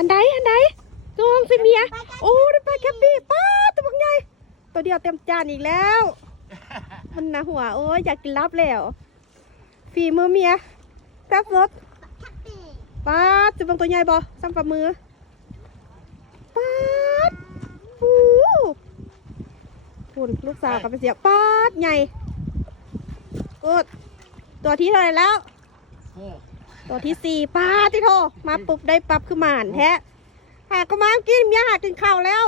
อันใดอันใดกองสิเมีย โอ้ได้ปลาแคปปี้ป้าตัวบักใหญ่ตัวเดียวเต็มจานอีกแล้ว มันนะหัวโอ้ยอยากกินรับแล้ว ฝีมือเมียแซ่บรสป้าดจะบังตัวใหญ่บ่ซ้ำฝ่ามือป้าดหูคุณลูกสาวกับไปเสียป้าดใหญ่กดตัวที่เท่าไหร่แล้วโอ้ ตัวที่สี่ป้าที่โทรมาปุ๊บได้ปั๊บคือหมานแท้หากก็มากินเมียหากินข้าวแล้ว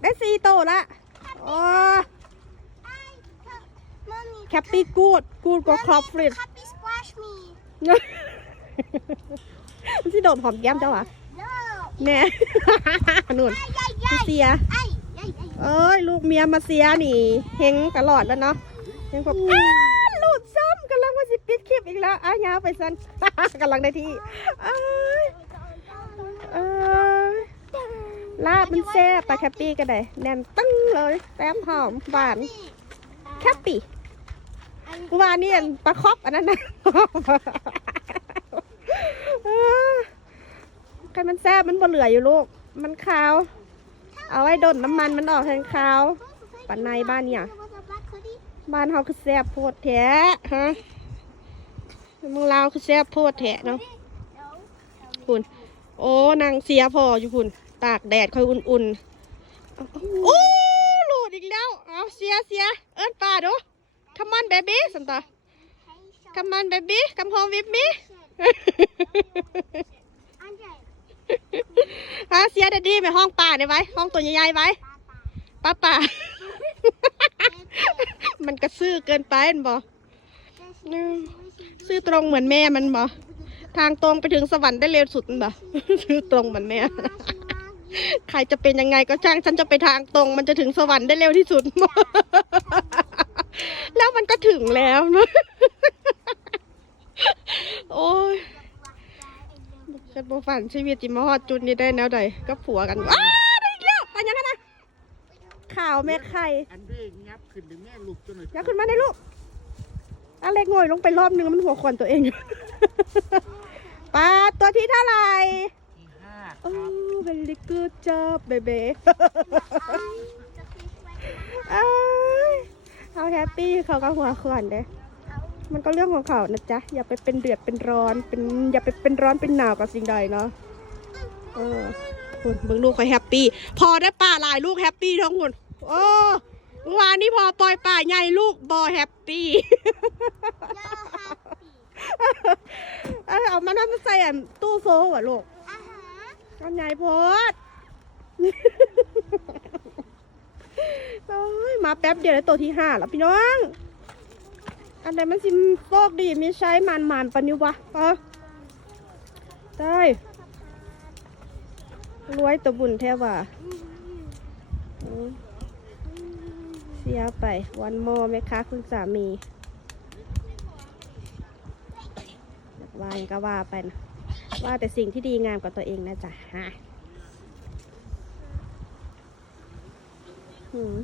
ได้สี่โตวละโอ้แคปปี้กูดกูดก็ครอบฟริต Happy splash me. มันสิโดดหอมแก้มเจ้าวะ No. แน่นุ่น Ay, มา ay, เสีย ay. Ay, ay, ay. เอ้ย ลูกเมียมาเสียนี่เฮงตลอดแล้วเนาะเฮงแบบอ้าหลุดซ้ำกำลังว่าสิปิดคลิปอีกแล้วอ้ายาวไปสัน กำลังได้ที่อ้ยอ้ยลาบมันแซ่บปลาแคปปี้ก็ได้แน่นตึ้งเลยแต้มหอมหวานแคปปี้กูว่านี่อันปลาครอบอันนั้นนะเออกันมันแซ่บมันบ่เหลืออยู่ลูก มันขาว เอาไว้ดนน้ำมันมันออกแทนขาวปานในบ้านเนี่ย บ้านเฮาคือแซ่บโพดแท้ฮะ มึงลาวคือแซ่บโพดแท้เนาะคุณโอ้นางเสียพออยู่คุณตากแดดค่อยอุ่นๆโอ้หลุดอีกแล้วเอาเสียเสียเอิ้นป้าดู come on baby สันตา come on baby come home with me Andre. ฮะเสียดดดี้ไปห้องป่าได้ไว้ ห้องตัวใหญ่ๆไว้ป้าป่า มันกระซื่อเกินไปเห็นบอืม ซื่อตรงเหมือนแม่มันบ่ทางตรงไปถึงสวรรค์ได้เร็วสุดมันบ่ซื่อตรงเหมือนแม่ ใครจะเป็นยังไงก็ช่างฉันจะไปทางตรง มันจะถึงสวรรค์ได้เร็วที่สุด แล้วมันก็ถึงแล้วนะโอ้ยฉันบ่ฝันชีวิตจิมาฮอดจุดนี้ได้แนวใดก็ผัวกันอ้าได้อีกแล้วไปยังไงนะข่าวแม่ไข่อันเด้งับขึ้นถึงแม่ลูกตัวหน่อยอย่าขึ้นมาในลูก อเล็กโง่อยลงไปรอบนึงมันหัวควันตัวเองปลาตัวที่เท่าไหร่ที่ห้าคโอ้รับ very good job baby เอ้ยเขาแฮปปี้เขาก็หัวขวนเด้มันก็เรื่องของเขานะจ๊ะ อย่าไปเป็นเดือดเป็นร้อนเป็นอย่าไปเป็นร้อนเป็นหนาวกับสิ่งใดเนาะเออคุณเบิ่งลูกเขาแฮปปี้ พอได้ป่าหลายลูกแฮปปี้ทั้งคนโอ้เมื่อวานนี้พอปล่อยป่าใหญ่ลูกบอแฮปปี้ เอาเอามาทำใส่อั นตู้โซ่อะลูกเอาใหญ่โพดโอ้ยมาแป๊บเดียวแล้วตัวที่ห้าแล้วพี่น้อง อันไหนมันสิโฟกดีไม่ใช้มันมันปะนิวะเออได้รวยตัวบุญแท้ว่ะอืมเสียไปวันโมไหมคะคุณสามีว่าอย่างก็ว่าไปนะ ว่าแต่สิ่งที่ดีงามกับตัวเองนะจ๊ะฮะอืม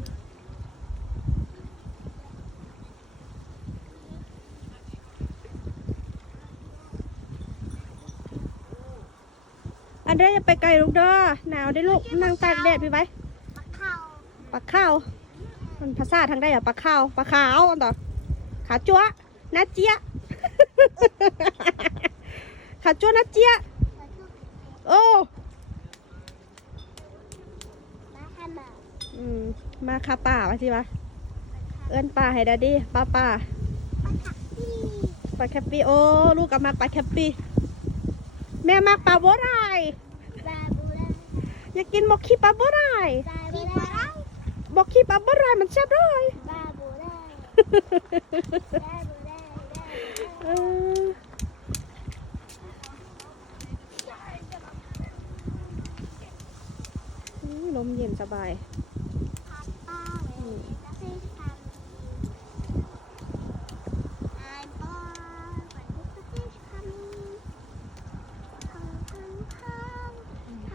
อันเดรอย่าไปไกลลูกเด้อหนาวได้อลูกนั่งตากแดดพี่ไว้ปลาข้าวมันภาษาทางได้อะปลาข้าวปลาขาวอันต่อขาจั๊วนาเจี๊ย ขาจั๊วนาเจี๊ยโอ้อืมมาคาป่าวะสิวะเอิ้นป่าให้ดาดี้ป้าป่าปลาแคปปี้โอ้ลูกกับมากปลาแคปปี้แม่มากปลาบัวไรายอยากกินบอกขี้ปลาบ่ได้บอกขี้ปลาบ่ได้มันแซ่บเลยเอออุ๊ย ลมเย็นสบาย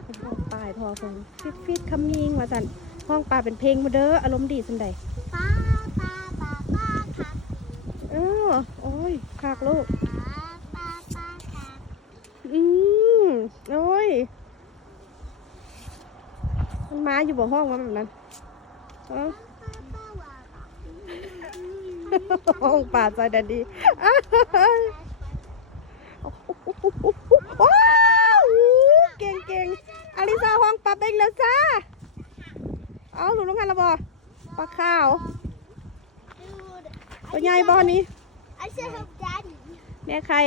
เป็นห้องปลายพอคงฟิตฟิตคำมิงว่าสันห้องปลาเป็นเพลงโมเด้ออารมณ์ดีสันใดปลาปลาปลาปลาค่ะเออโอ้ยคากลูกอืมโอ้ย มันมาอยู่บ่ห้องว่าแบบนั้นห้องป่าใจดันดีว้าวเก่งเก่งอลิซาห้องปรับได้อีกแล้วจ้าเอาหลุดลงกันละบ่ปลาข้าวตัวใหญ่บ่อนี้แม่ใคร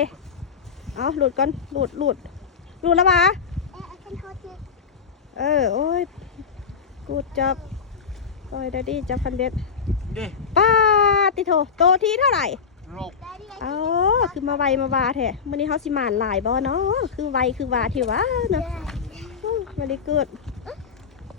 เอาหลุดก่อนหลุดหลุดหลุดแล้วปะ เออ โอ้ย กูจับโอ้ยดัดดี้จับคันเบ็ดเด้ป้าติโถโตที่เท่าไหร่โลก Daddy, I อ๋อคือมาไวมาบาแท้มื้อนี้เฮาสิมานหลายบ่เนาะคือไวคือวาที่ว่าเนาะ Yeah. มาดีเกิด